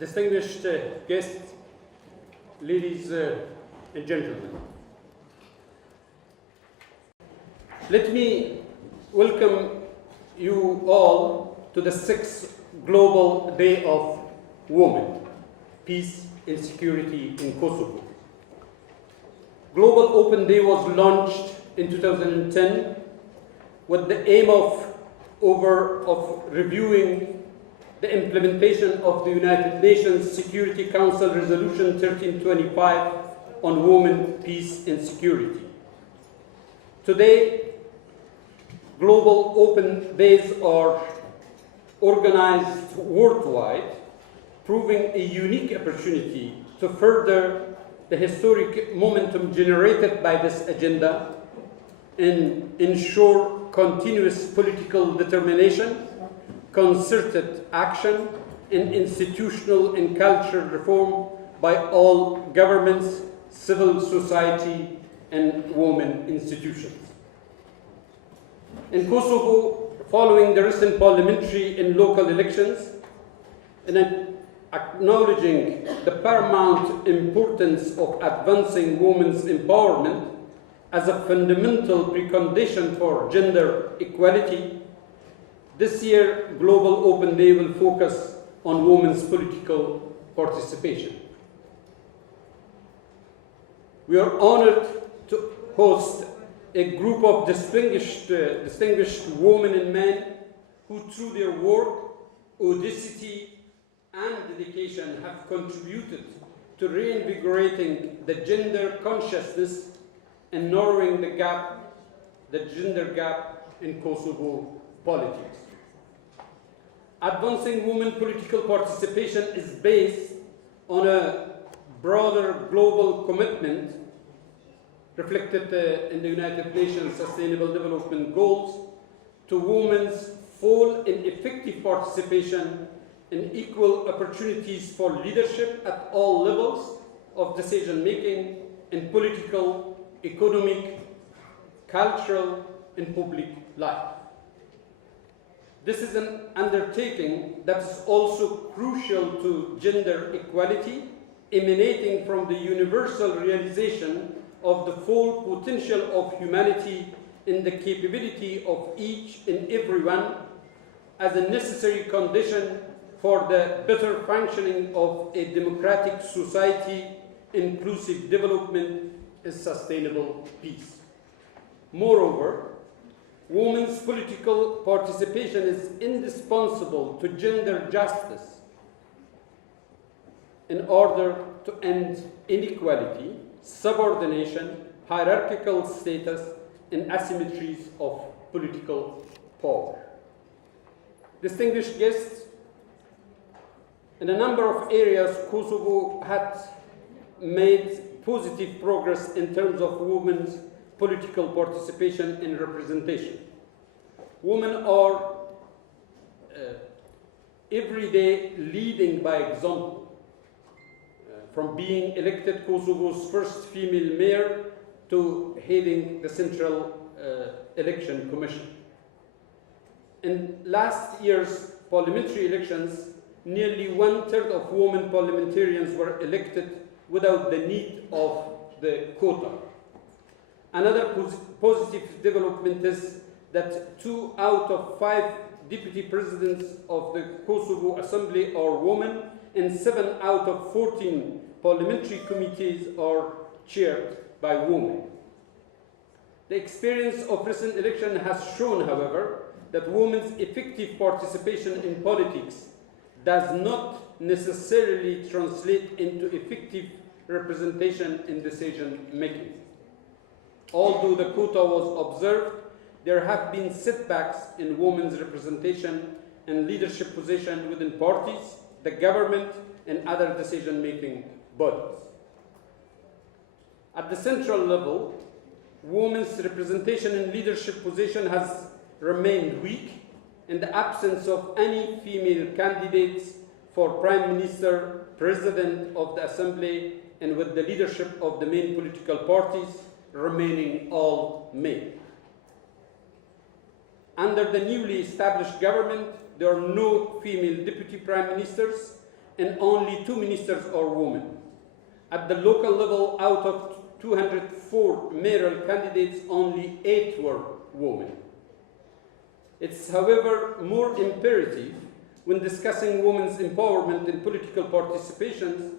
Distinguished guests, ladies and gentlemen, let me welcome you all to the 6th Global Day of Women, Peace and Security in Kosovo. Global Open Day was launched in 2010 with the aim of reviewing the implementation of the United Nations Security Council Resolution 1325 on women, peace and security. Today, Global Open Days are organized worldwide, proving a unique opportunity to further the historic momentum generated by this agenda and ensure continuous political determination, concerted action, and institutional and cultural reform by all governments, civil society, and women institutions. In Kosovo, following the recent parliamentary and local elections, and acknowledging the paramount importance of advancing women's empowerment as a fundamental precondition for gender equality, this year, Global Open Day will focus on women's political participation. We are honored to host a group of distinguished women and men who, through their work, audacity, and dedication, have contributed to reinvigorating the gender consciousness and narrowing the gender gap in Kosovo politics. Advancing women political participation is based on a broader global commitment reflected in the United Nations Sustainable Development Goals to women's full and effective participation in equal opportunities for leadership at all levels of decision-making in political, economic, cultural, and public life. This is an undertaking that is also crucial to gender equality, emanating from the universal realization of the full potential of humanity and the capability of each and everyone as a necessary condition for the better functioning of a democratic society, inclusive development, and sustainable peace. Moreover, women's political participation is indispensable to gender justice in order to end inequality, subordination, hierarchical status, and asymmetries of political power. Distinguished guests, in a number of areas, Kosovo had made positive progress in terms of women's political participation and representation. Women are every day leading by example, from being elected Kosovo's first female mayor to heading the Central Election Commission. In last year's parliamentary elections, nearly 1/3 of women parliamentarians were elected without the need of the quota. Another positive development is that 2 out of 5 deputy presidents of the Kosovo Assembly are women, and 7 out of 14 parliamentary committees are chaired by women. The experience of recent election has shown, however, that women's effective participation in politics does not necessarily translate into effective representation in decision-making. Although the quota was observed, there have been setbacks in women's representation and leadership position within parties, the government, and other decision-making bodies. At the central level, women's representation in leadership position has remained weak in the absence of any female candidates for Prime Minister, President of the Assembly, and with the leadership of the main political parties remaining all male. Under the newly established government, there are no female deputy prime ministers, and only 2 ministers are women. At the local level, out of 204 mayoral candidates, only 8 were women. It's, however, more imperative when discussing women's empowerment and political participation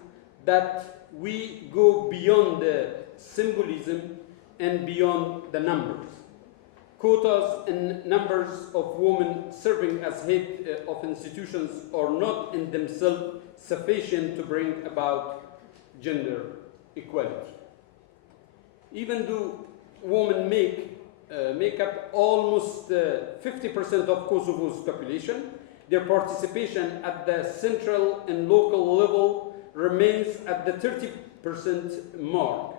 that we go beyond the symbolism and beyond the numbers. Quotas and numbers of women serving as head of institutions are not in themselves sufficient to bring about gender equality. Even though women make up almost 50% of Kosovo's population, their participation at the central and local level remains at the 30% mark,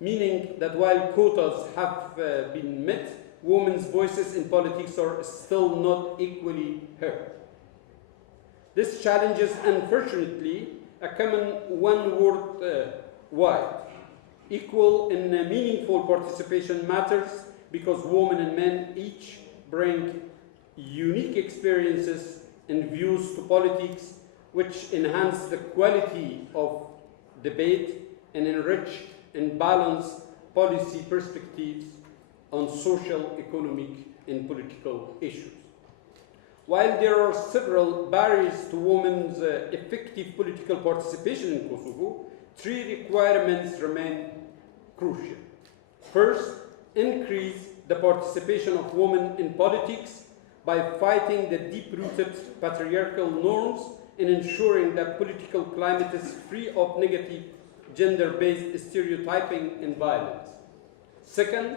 meaning that while quotas have been met, women's voices in politics are still not equally heard. This challenge is unfortunately a common one worldwide. Equal and meaningful participation matters because women and men each bring unique experiences and views to politics which enhance the quality of debate and enrich and balance policy perspectives on social, economic, and political issues. While there are several barriers to women's effective political participation in Kosovo, 3 requirements remain crucial. First, increase the participation of women in politics by fighting the deep-rooted patriarchal norms and ensuring that political climate is free of negative gender-based stereotyping and violence. Second,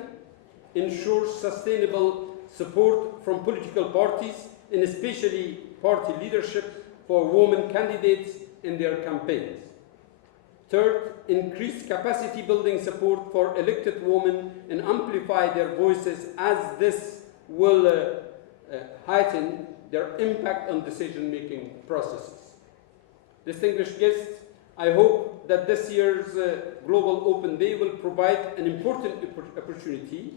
ensure sustainable support from political parties and especially party leadership for women candidates in their campaigns. Third, increase capacity building support for elected women and amplify their voices as this will heighten their impact on decision-making processes. Distinguished guests, I hope that this year's Global Open Day will provide an important opportunity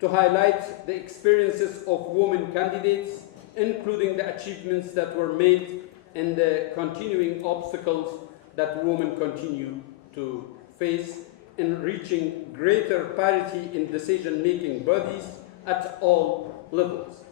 to highlight the experiences of women candidates, including the achievements that were made and the continuing obstacles that women continue to face in reaching greater parity in decision-making bodies at all levels.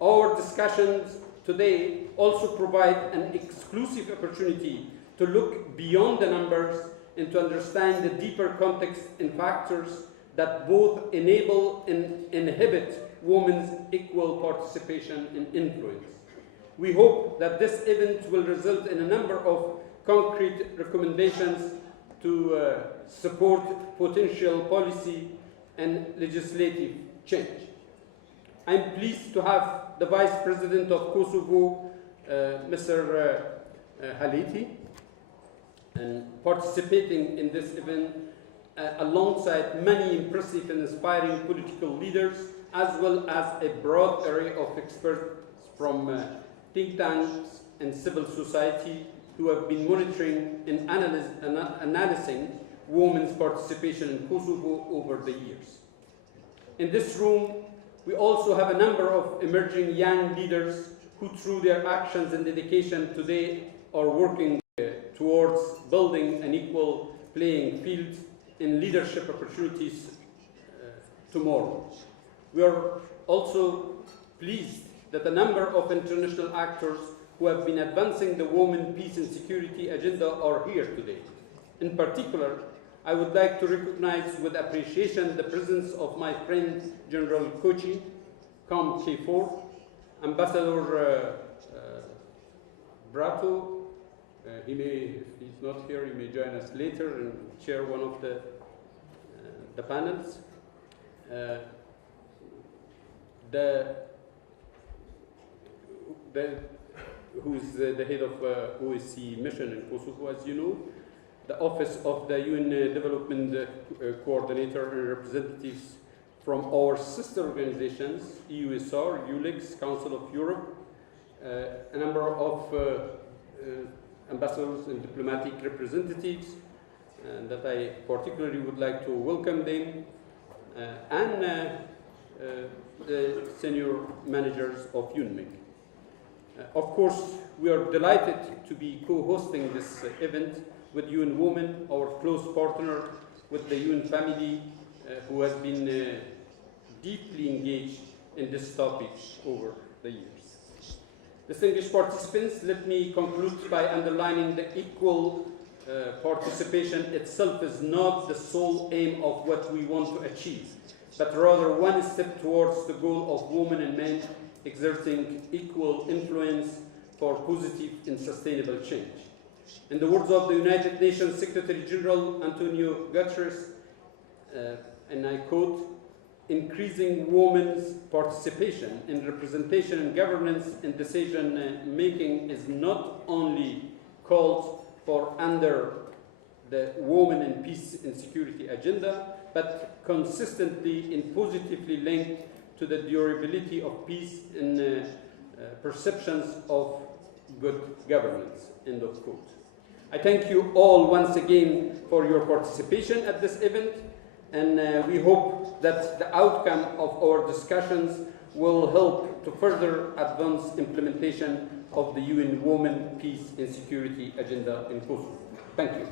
Our discussions today also provide an exclusive opportunity to look beyond the numbers and to understand the deeper context and factors that both enable and inhibit women's equal participation and influence. We hope that this event will result in a number of concrete recommendations to support potential policy and legislative change. I'm pleased to have the Vice President of Kosovo, Mr. Haliti, and participating in this event alongside many impressive and inspiring political leaders, as well as a broad array of experts from think tanks and civil society who have been monitoring and analyzing women's participation in Kosovo over the years. In this room, we also have a number of emerging young leaders who, through their actions and dedication today, are working towards building an equal playing field in leadership opportunities tomorrow. We are also pleased that a number of international actors who have been advancing the women, peace and security agenda are here today. In particular, I would like to recognize with appreciation the presence of my friend General Kochi, COM K4, Ambassador Brato. If he's not here, he may join us later and chair one of the panels. Who is the head of OSCE mission in Kosovo, as you know, the Office of the UN Development Coordinator and representatives from our sister organizations, EUSR, ULEX, Council of Europe, a number of ambassadors and diplomatic representatives that I particularly would like to welcome them, and the senior managers of UNMIC. Of course, we are delighted to be co-hosting this event with UN Women, our close partner, with the UN family, who has been deeply engaged in this topic over the years. Distinguished participants, let me conclude by underlining that equal participation itself is not the sole aim of what we want to achieve, but rather one step towards the goal of women and men exerting equal influence for positive and sustainable change. In the words of the United Nations Secretary General Antonio Guterres, and I quote, "Increasing women's participation in representation and governance and decision-making is not only called for under the Women and Peace and Security agenda, but consistently and positively linked to the durability of peace and perceptions of good governance," end of quote. I thank you all once again for your participation at this event, and we hope that the outcome of our discussions will help to further advance implementation of the UN Women, Peace and Security agenda in Kosovo. Thank you.